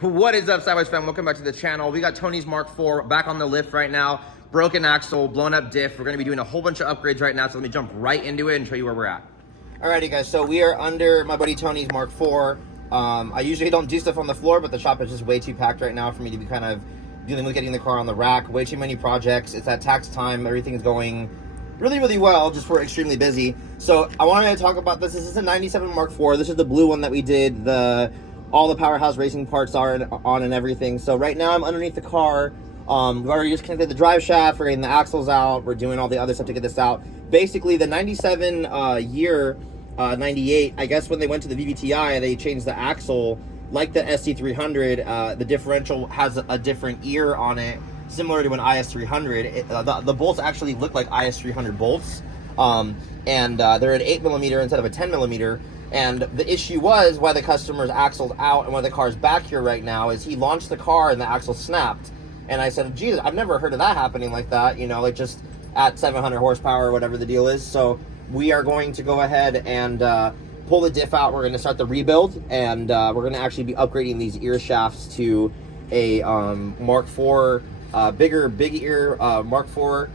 What is up, Sideways fam? Welcome back to the channel. We got Tony's Mk4 back on the lift right now. Broken axle, blown up diff. We're gonna be doing a whole bunch of upgrades right now, so let me jump right into it and show you where we're at. Alrighty guys, so we are under my buddy Tony's Mk4. I usually don't do stuff on the floor, but the shop is just way too packed right now for me to be kind of dealing with getting the car on the rack. Way too many projects. It's at tax time. Everything is going really well, just we're extremely busy. So I wanted to talk about this. This is a 97 Mk4. This is the blue one that we did all the Powerhouse racing parts are on and everything. So right now I'm underneath the car. We've already just connected the drive shaft. We're getting the axles out. We're doing all the other stuff to get this out. Basically the 97 98, I guess when they went to the VVTi, they changed the axle. Like the SC300, the differential has a different ear on it, similar to an IS300. The bolts actually look like IS300 bolts, and they're an 8mm instead of a 10mm. And the issue was why the customer's axle's out and why the car's back here right now is he launched the car and the axle snapped. And I said, geez, I've never heard of that happening like that, you know, like just at 700 horsepower or whatever the deal is. So we are going to go ahead and pull the diff out. We're going to start the rebuild, and we're going to actually be upgrading these ear shafts to a Mk4, big ear Mk4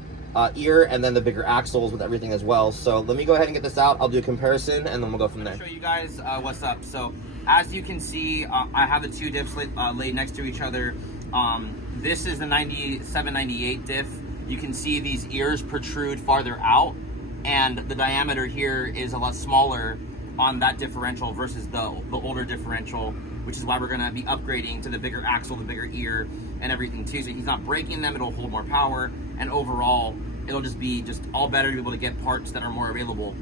ear, and then the bigger axles with everything as well. So let me go ahead and get this out. I'll do a comparison and then we'll go from there. I'll show you guys what's up. So as you can see, I have the two diffs laid next to each other. This is the 97-98 diff. You can see these ears protrude farther out, and the diameter here is a lot smaller on that differential versus the older differential, which is why we're gonna be upgrading to the bigger axle, the bigger ear, and everything too. So he's not breaking them, it'll hold more power, and overall, it'll just be all better to be able to get parts that are more available.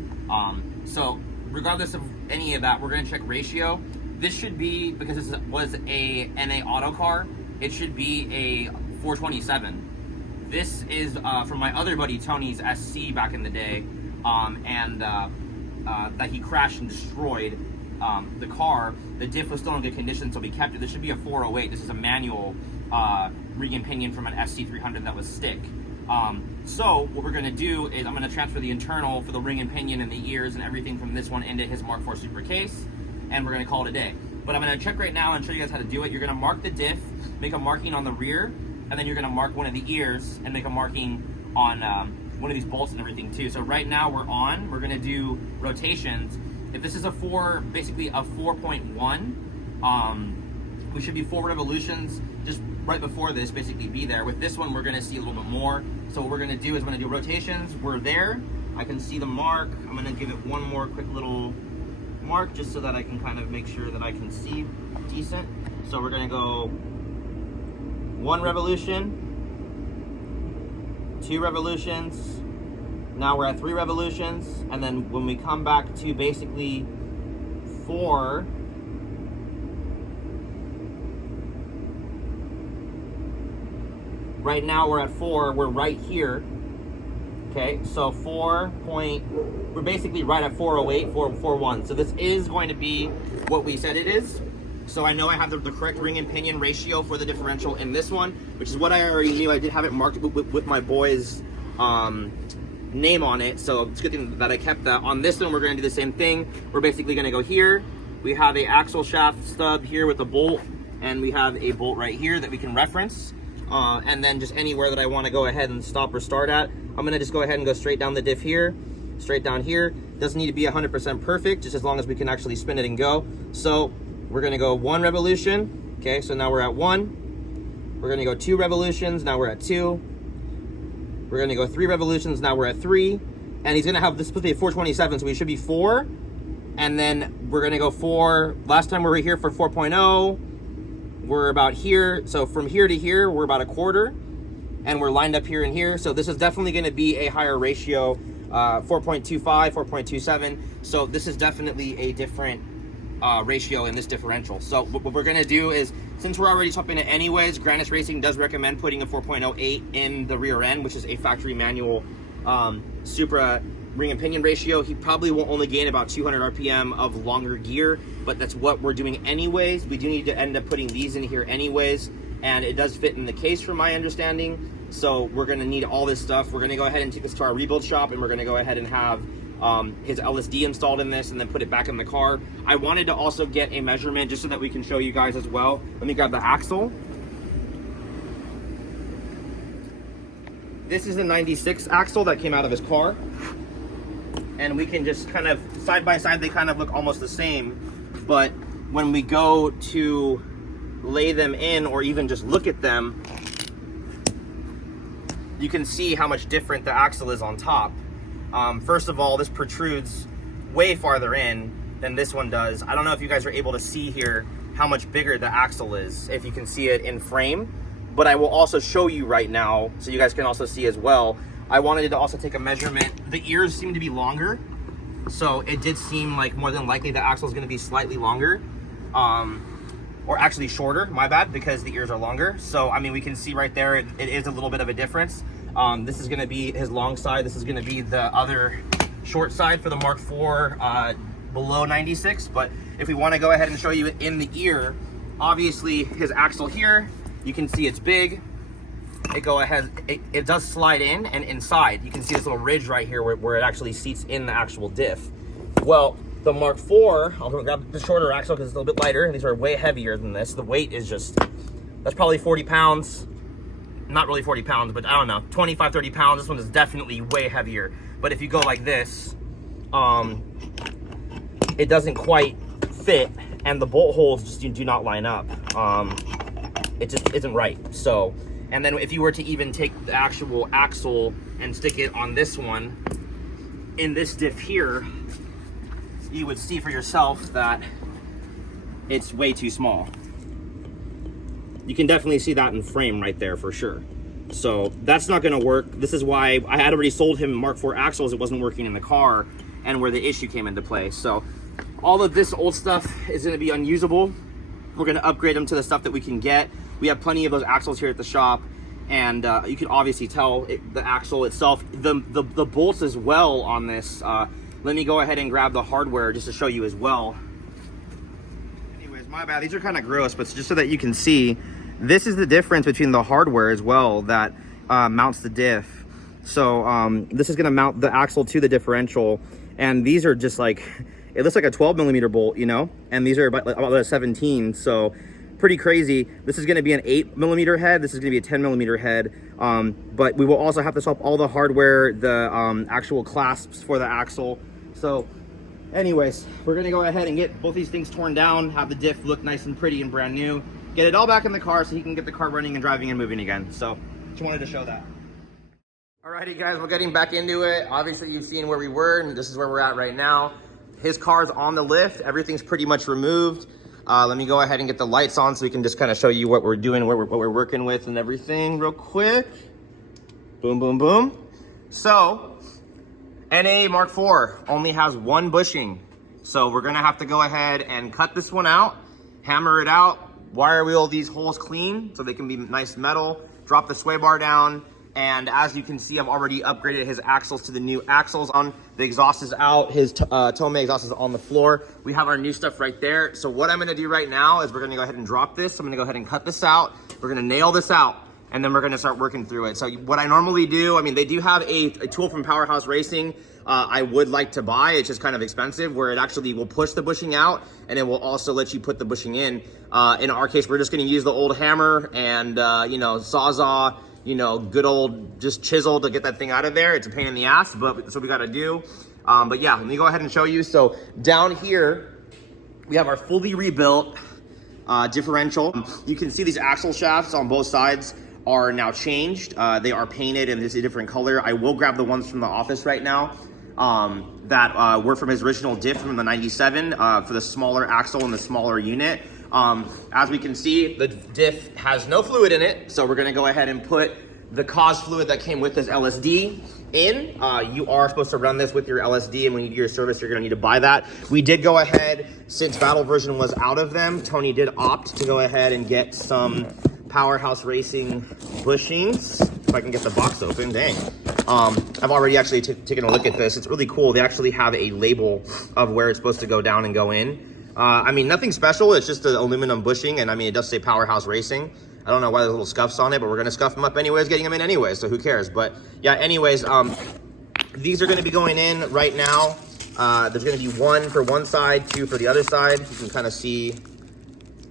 So regardless of any of that, we're gonna check ratio. This should be, because this was a NA auto car, it should be a 427. This is from my other buddy Tony's SC back in the day, that he crashed and destroyed the car. The diff was still in good condition, so we kept it. This should be a 408. This is a manual ring and pinion from an SC300 that was stick. So what we're going to do is I'm going to transfer the internal for the ring and pinion and the ears and everything from this one into his Mk4 Super case, and we're going to call it a day. But I'm going to check right now and show you guys how to do it. You're going to mark the diff, make a marking on the rear, and then you're going to mark one of the ears and make a marking on one of these bolts and everything too. So right now we're going to do rotations. If this is basically a 4.1, we should be 4 revolutions just right before this, basically be there. With this one, we're gonna see a little bit more. So what we're gonna do is I'm gonna do rotations. We're there, I can see the mark. I'm gonna give it one more quick little mark just so that I can kind of make sure that I can see decent. So we're gonna go 1 revolution, 2 revolutions, now we're at 3 revolutions, and then when we come back to basically 4, right now we're at 4, we're right here, okay, so we're basically right at 408, 441, so this is going to be what we said it is. So I know I have the correct ring and pinion ratio for the differential in this one, which is what I already knew. I did have it marked with my boy's name on it, so it's a good thing that I kept that. On this one, we're going to do the same thing. We're basically going to go here. We have a axle shaft stub here with a bolt, and we have a bolt right here that we can reference. And then just anywhere that I want to go ahead and stop or start at, I'm going to just go ahead and go straight down the diff here, straight down here. Doesn't need to be 100% perfect, just as long as we can actually spin it and go. So we're going to go 1 revolution. Okay, so now we're at 1. We're going to go 2 revolutions. Now we're at 2. We're going to go 3 revolutions. Now we're at 3. And he's going to have this supposed to be a 427, so we should be 4. And then we're going to go 4. Last time we were here for 4.0. We're about here. So from here to here, we're about a quarter. And we're lined up here and here. So this is definitely going to be a higher ratio, 4.25, 4.27. So this is definitely a different ratio in this differential. So what we're going to do is, since we're already swapping it anyways, Grannis Racing does recommend putting a 4.08 in the rear end, which is a factory manual Supra ring and pinion ratio. He probably will only gain about 200 RPM of longer gear, but that's what we're doing anyways. We do need to end up putting these in here anyways, and it does fit in the case from my understanding. So we're going to need all this stuff. We're going to go ahead and take this to our rebuild shop, and we're going to go ahead and have his LSD installed in this and then put it back in the car. I wanted to also get a measurement just so that we can show you guys as well. Let me grab the axle. This is the 96 axle that came out of his car. And we can just kind of, side by side, they kind of look almost the same. But when we go to lay them in or even just look at them, you can see how much different the axle is on top. First of all, this protrudes way farther in than this one does. I don't know if you guys are able to see here how much bigger the axle is, if you can see it in frame, but I will also show you right now so you guys can also see as well. I wanted to also take a measurement. The ears seem to be longer, so it did seem like more than likely the axle is going to be slightly longer, or actually shorter, my bad, because the ears are longer. So I mean, we can see right there, it is a little bit of a difference. This is going to be his long side. This is going to be the other short side for the Mark IV below 96. But if we want to go ahead and show you it in the ear, obviously his axle here, you can see it's big. It does slide in, and inside you can see this little ridge right here where it actually seats in the actual diff. Well, the Mark IV, I'll grab the shorter axle because it's a little bit lighter, and these are way heavier than this. The weight is just, that's probably 40 pounds. Not really 40 pounds, but I don't know, 25, 30 pounds. This one is definitely way heavier. But if you go like this, it doesn't quite fit, and the bolt holes just do not line up. It just isn't right. So, and then if you were to even take the actual axle and stick it on this one, in this diff here, you would see for yourself that it's way too small. You can definitely see that in frame right there for sure. So that's not gonna work. This is why I had already sold him Mark IV axles. It wasn't working in the car, and where the issue came into play. So all of this old stuff is gonna be unusable. We're gonna upgrade them to the stuff that we can get. We have plenty of those axles here at the shop, and you can obviously tell the axle itself, the bolts as well on this. Let me go ahead and grab the hardware just to show you as well. Anyways, my bad, these are kind of gross, but just so that you can see, this is the difference between the hardware as well that mounts the diff. So this is gonna mount the axle to the differential, and these are just like, it looks like a 12mm bolt, you know, and these are about a 17, so pretty crazy. This is going to be an 8mm head. This is going to be a 10mm head, but we will also have to swap all the hardware, the actual clasps for the axle. So anyways, we're going to go ahead and get both these things torn down, have the diff look nice and pretty and brand new, get it all back in the car so he can get the car running and driving and moving again. So just wanted to show that. Alrighty guys, we're getting back into it. Obviously you've seen where we were, and this is where we're at right now. His car's on the lift. Everything's pretty much removed. Let me go ahead and get the lights on so we can just kind of show you what we're doing, what we're working with and everything real quick. Boom, boom, boom. So, NA Mark IV only has one bushing. So we're gonna have to go ahead and cut this one out, hammer it out, wire wheel these holes clean so they can be nice metal, drop the sway bar down, and as you can see, I've already upgraded his axles to the new axles on. The exhaust is out, his Tomei exhaust is on the floor. We have our new stuff right there. So what I'm gonna do right now is we're gonna go ahead and drop this. I'm gonna go ahead and cut this out. We're gonna nail this out, and then we're gonna start working through it. So what I normally do, I mean, they do have a tool from Powerhouse Racing I would like to buy. It's just kind of expensive, where it actually will push the bushing out, and it will also let you put the bushing in. In our case, we're just gonna use the old hammer and you know, Sawzall, you know, good old just chisel to get that thing out of there. It's a pain in the ass, but that's what we gotta do. But yeah, let me go ahead and show you. So down here, we have our fully rebuilt differential. You can see these axle shafts on both sides are now changed. They are painted and this is a different color. I will grab the ones from the office right now that were from his original diff from the 97 for the smaller axle and the smaller unit. As we can see, the diff has no fluid in it, so we're gonna go ahead and put the KAAZ fluid that came with this LSD in. You are supposed to run this with your LSD, and when you do your service, you're gonna need to buy that. We did go ahead, since Battle version was out of them, Tony did opt to go ahead and get some Powerhouse Racing bushings. If I can get the box open, dang. I've already actually taken a look at this. It's really cool. They actually have a label of where it's supposed to go down and go in. I mean, nothing special. It's just an aluminum bushing, and I mean, it does say Powerhouse Racing. I don't know why there's little scuffs on it, but we're gonna scuff them up anyways, getting them in anyway, so who cares? But yeah, anyways, these are going to be going in right now. There's going to be one for one side, two for the other side. You can kind of see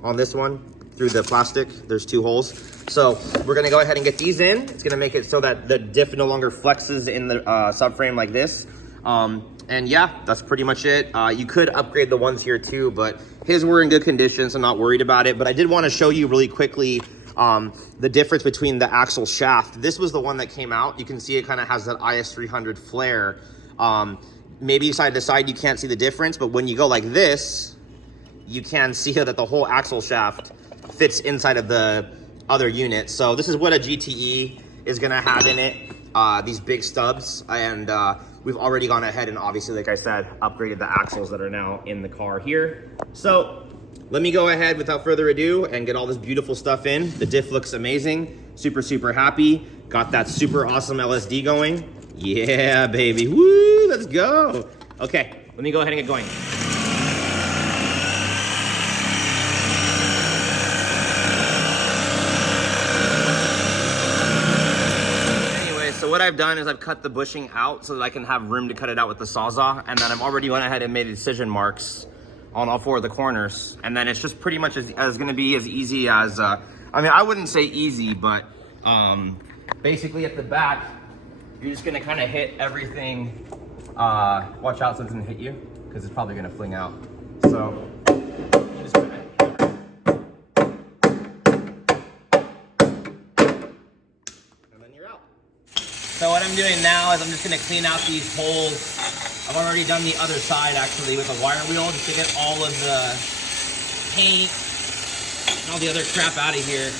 on this one through the plastic, there's 2 holes. So we're going to go ahead and get these in. It's going to make it so that the diff no longer flexes in the subframe like this. And yeah, that's pretty much it. You could upgrade the ones here too, but his were in good condition, so I'm not worried about it. But I did want to show you really quickly the difference between the axle shaft. This was the one that came out. You can see it kind of has that IS300 flare. Maybe side to side you can't see the difference, but when you go like this, you can see that the whole axle shaft fits inside of the other unit. So this is what a GTE is gonna have in it, these big stubs. And we've already gone ahead and obviously, like I said, upgraded the axles that are now in the car here. So let me go ahead without further ado and get all this beautiful stuff in. The diff looks amazing, super happy. Got that super awesome LSD going. Yeah, baby, woo, let's go. Okay, let me go ahead and get going. So what I've done is I've cut the bushing out so that I can have room to cut it out with the Sawzall, and then I've already went ahead and made decision marks on all 4 of the corners, and then it's just pretty much as gonna be as easy as, I mean, I wouldn't say easy, but basically at the back, you're just gonna kind of hit everything. Watch out so it doesn't hit you, because it's probably gonna fling out. So, you just gonna, and then you're out. So what I'm doing now is I'm just gonna clean out these holes. I've already done the other side actually with a wire wheel just to get all of the paint and all the other crap out of here.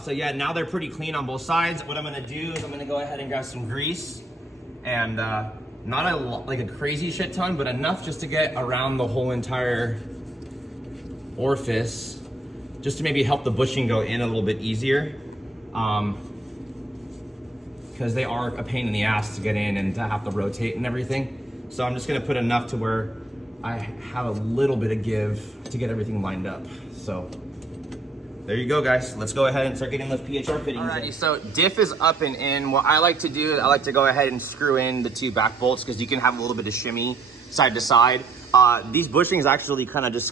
So yeah, now they're pretty clean on both sides. What I'm gonna do is I'm gonna go ahead and grab some grease and not like a crazy shit ton, but enough just to get around the whole entire orifice, just to maybe help the bushing go in a little bit easier. Because they are a pain in the ass to get in and to have to rotate and everything. So I'm just gonna put enough to where I have a little bit of give to get everything lined up. So there you go, guys. Let's go ahead and start getting those PHR fittings. Alrighty, so diff is up and in. What I like to do is I like to go ahead and screw in the 2 back bolts because you can have a little bit of shimmy side to side. These bushings actually kind of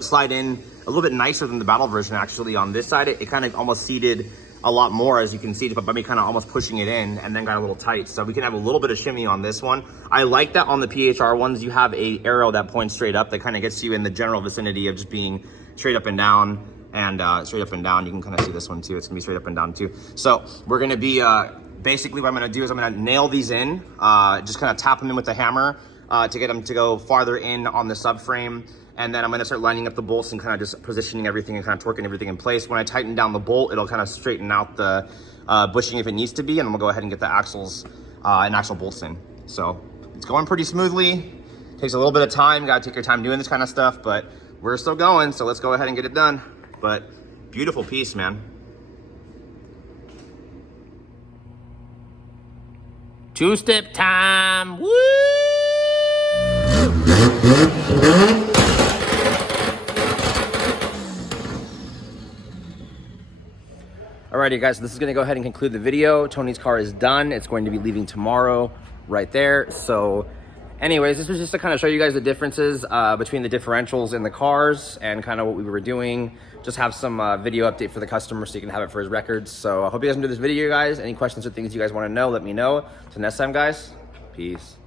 slide in a little bit nicer than the battle version actually. On this side, it kind of almost seated a lot more, as you can see, by me kind of almost pushing it in and then got a little tight. So we can have a little bit of shimmy on this one. I like that on the PHR ones, you have a arrow that points straight up that kind of gets you in the general vicinity of just being straight up and down. And straight up and down, you can kind of see this one too. It's gonna be straight up and down too. So we're gonna be, basically what I'm gonna do is I'm gonna nail these in, just kind of tap them in with the hammer to get them to go farther in on the subframe. And then I'm gonna start lining up the bolts and kind of just positioning everything and kind of torquing everything in place. When I tighten down the bolt, it'll kind of straighten out the bushing if it needs to be, and I'm gonna go ahead and get the axles and axle bolts in. So it's going pretty smoothly. Takes a little bit of time, you gotta take your time doing this kind of stuff, but we're still going, so let's go ahead and get it done. But beautiful piece, man. 2-step time, woo! Alrighty guys, so this is gonna go ahead and conclude the video. Tony's car is done. It's going to be leaving tomorrow right there. So anyways, this was just to kind of show you guys the differences between the differentials in the cars and kind of what we were doing. Just have some video update for the customer so you can have it for his records. So I hope you guys enjoyed this video, guys. Any questions or things you guys want to know, let me know. Till next time, guys, peace.